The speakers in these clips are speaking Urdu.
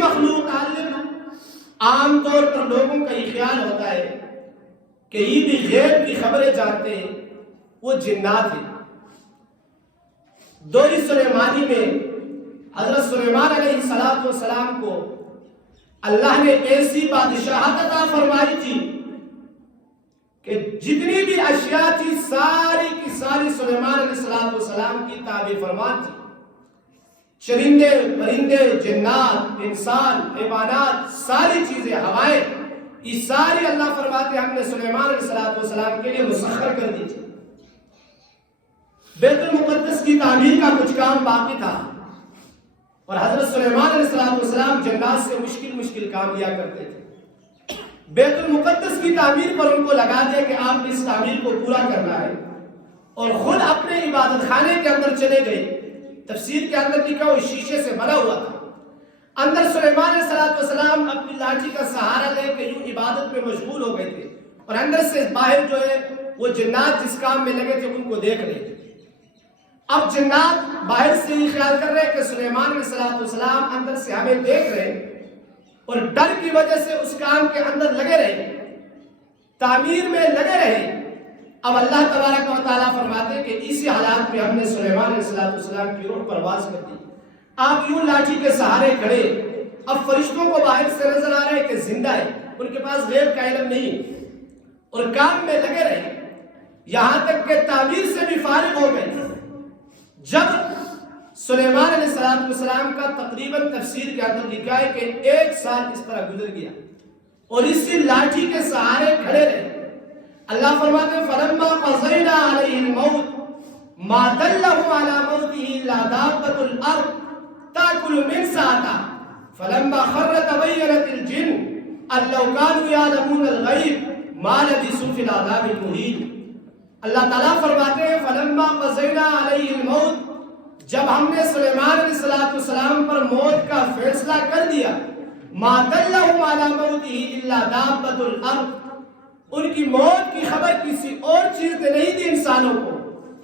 مخلوق عالم. عام طور پر لوگوں کا یہ خیال ہوتا ہے کہ یہ بھی غیب کی خبریں جانتے ہیں، وہ جنات ہیں. دور سلیمانی میں حضرت سلیمان علیہ السلام کو اللہ نے ایسی بادشاہت عطا فرمائی تھی کہ جتنی بھی اشیاء تھی ساری کی ساری سلیمان علیہ السلام کی تابع فرمان تھی. چرندے پرندے جنات انسان حیوانات ساری چیزیں ہوائیں یہ ساری اللہ فرماتے ہم نے سلیمان علیہ السلام کے لیے مسخر کر دی تھی. بیت المقدس کی تعمیر کا کچھ کام باقی تھا اور حضرت سلیمان علیہ السلام جنات سے مشکل کام لیا کرتے تھے. بیت المقدس کی تعمیر پر ان کو لگا دیا کہ آپ اس تعمیر کو پورا کرنا ہے اور خود اپنے عبادت خانے کے اندر چلے گئے. تفسیر کے اندر لکھا وہ شیشے سے بنا ہوا تھا. اندر سلیمان علیہ السلام اپنی لاٹھی کا سہارا لے کے یوں عبادت میں مشغول ہو گئے تھے اور اندر سے باہر جو ہے وہ جنات جس کام میں لگے تھے ان کو دیکھ رہے تھے. اب جنات باہر سے یہ خیال کر رہے کہ سلیمان علیہ السلام اندر سے ہمیں دیکھ رہے اور ڈر کی وجہ سے اس کام کے اندر لگے رہے تعمیر میں لگے رہے. اب اللہ تبارک و تعالیٰ فرماتے ہیں کہ اسی حالات میں ہم نے سلیمان علیہ السلام کی روح پرواز کر دی. آپ یوں لاٹھی کے سہارے کھڑے. اب فرشتوں کو باہر سے نظر آ رہے کہ زندہ ہے، ان کے پاس غیب کا علم نہیں اور کام میں لگے رہے یہاں تک کہ تعمیر سے بھی فارغ ہو گئے. جب سلیمان علیہ السلام کا تقریباً تفسیر کے اندر لکھا ہے کہ 1 سال اس طرح گزر گیا اور اسی لاٹھی کے سہارے کھڑے رہے. اللہ فرماتے ہیں فلما قضینا علیہ الموت ما دلہ علی موتہ الا دابۃ الارض تاکل من ساعتہ فلما خر تبینت الجن ان لو كانوا یعلمون الغیب ما لبثوا فی العذاب المہین. اللہ تعالیٰ فرماتے ہیں فلما قضینا علیہ الموت، جب ہم نے سلیمان علیہ السلام پر موت کا فیصلہ کر دیا ما دلہ علی موتہ الا دابۃ الارض، ان کی موت کی خبر کسی اور چیز نے نہیں دی انسانوں کو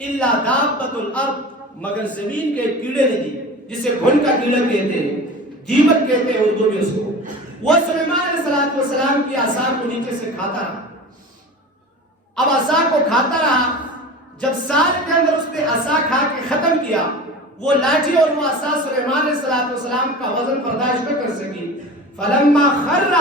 الا دابۃ الارض، مگر زمین کے کیڑے نے دی جسے گھن کا کیڑا کہتے ہیں، دیمک کہتے ہیں اردو میں اس کو. وہ سلیمان علیہ السلام کی عصا کو نیچے سے کھاتا رہا. اب عصا کو کھاتا رہا. جب سال کے اندر اس نے عصا کھا کے ختم کیا، وہ لاٹھی اور وہ عصا سلیمان علیہ السلام کا وزن برداشت نہ کر سکی. فلما خر،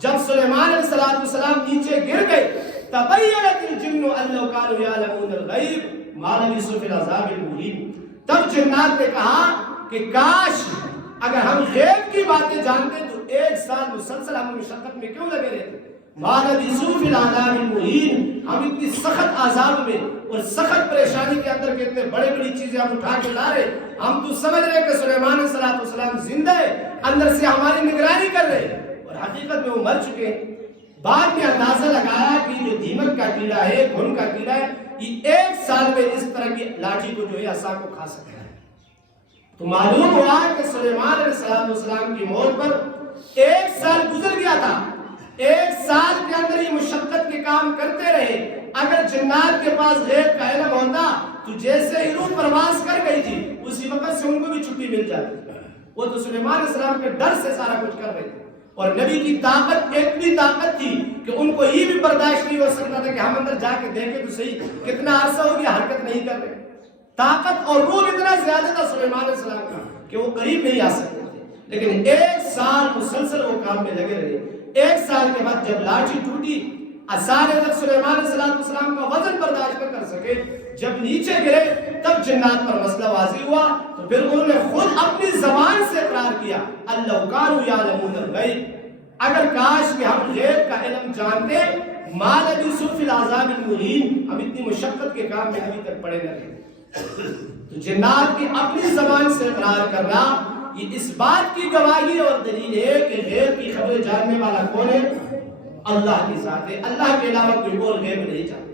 جب سلیمان علیہ السلام نیچے گر گئے، تبینت الجن ان لو كانوا يعلمون الغیب ما لبثوا فی العذاب المہین. تب جنات نے کہا کہ کاش اگر ہم غیب کی باتیں جانتے تو 1 سال مسلسل ہم مشقت میں کیوں لگے رہتے. ما لبثوا فی العذاب المہین، ہم اتنی سخت عذاب میں اور سخت پریشانی کے اندر کتنے بڑی چیزیں ہم اٹھا کے لا رہے. ہم تو سمجھ رہے کہ سلیمان علیہ السلام زندہ ہے، اندر سے ہماری نگرانی کر رہے اور حقیقت میں وہ مر چکے ہیں. بعد میں اندازہ لگایا کہ جو دیمک کا کیڑا ہے، گھن کا کیڑا ہے، یہ 1 سال میں اس طرح کی لاٹھی کو جو ہے عصا کو کھا سکتا ہے. تو معلوم ہوا کہ سلیمان علیہ السلام کی موت پر 1 سال گزر گیا تھا. 1 سال کے اندر یہ مشقت کے کام کرتے رہے. اگر جنات کے پاس غیب کا علم ہوتا تو جیسے ہی روح پرواز کر گئی تھی اسی وقت سے ان کو بھی چھٹی مل جاتی. وہ تو سلیمان علیہ السلام کے ڈر سے سارا کچھ کر رہے تھے اور نبی کی طاقت اتنی طاقت تھی کہ ان کو یہ بھی برداشت نہیں ہو سکتا تھا کہ ہم اندر جا کے دیکھیں تو صحیح کتنا عرصہ ہو گیا حرکت نہیں کر رہے. طاقت اور روح اتنا زیادہ تھا سلیمان علیہ السلام کا کہ وہ قریب نہیں آ سکتے تھے. لیکن 1 سال مسلسل وہ کام میں لگے رہے. 1 سال کے بعد جب لاٹھی ٹوٹی، عصا نے جب سلیمان علیہ السلام کا وزن برداشت نہ کر سکے، جب نیچے گرے تب جنات پر مسئلہ واضح ہوا. تو پھر انہوں نے خود اپنی زبان سے اقرار کیا اللہ كانوا يعلمون الغیب، اگر کاش کہ ہم غیب کا علم جانتے ما لبثوا فی العذاب المہین، ہم اتنی مشقت کے کام میں ابھی تک پڑے نہ رہے. تو جنات کی اپنی زبان سے اقرار کرنا یہ اس بات کی گواہی اور دلیل ہے کہ غیب کی خبریں جاننے والا کون ہے؟ اللہ کی ذات ہے. اللہ کے علاوہ کوئی اور غیب نہیں جانتا.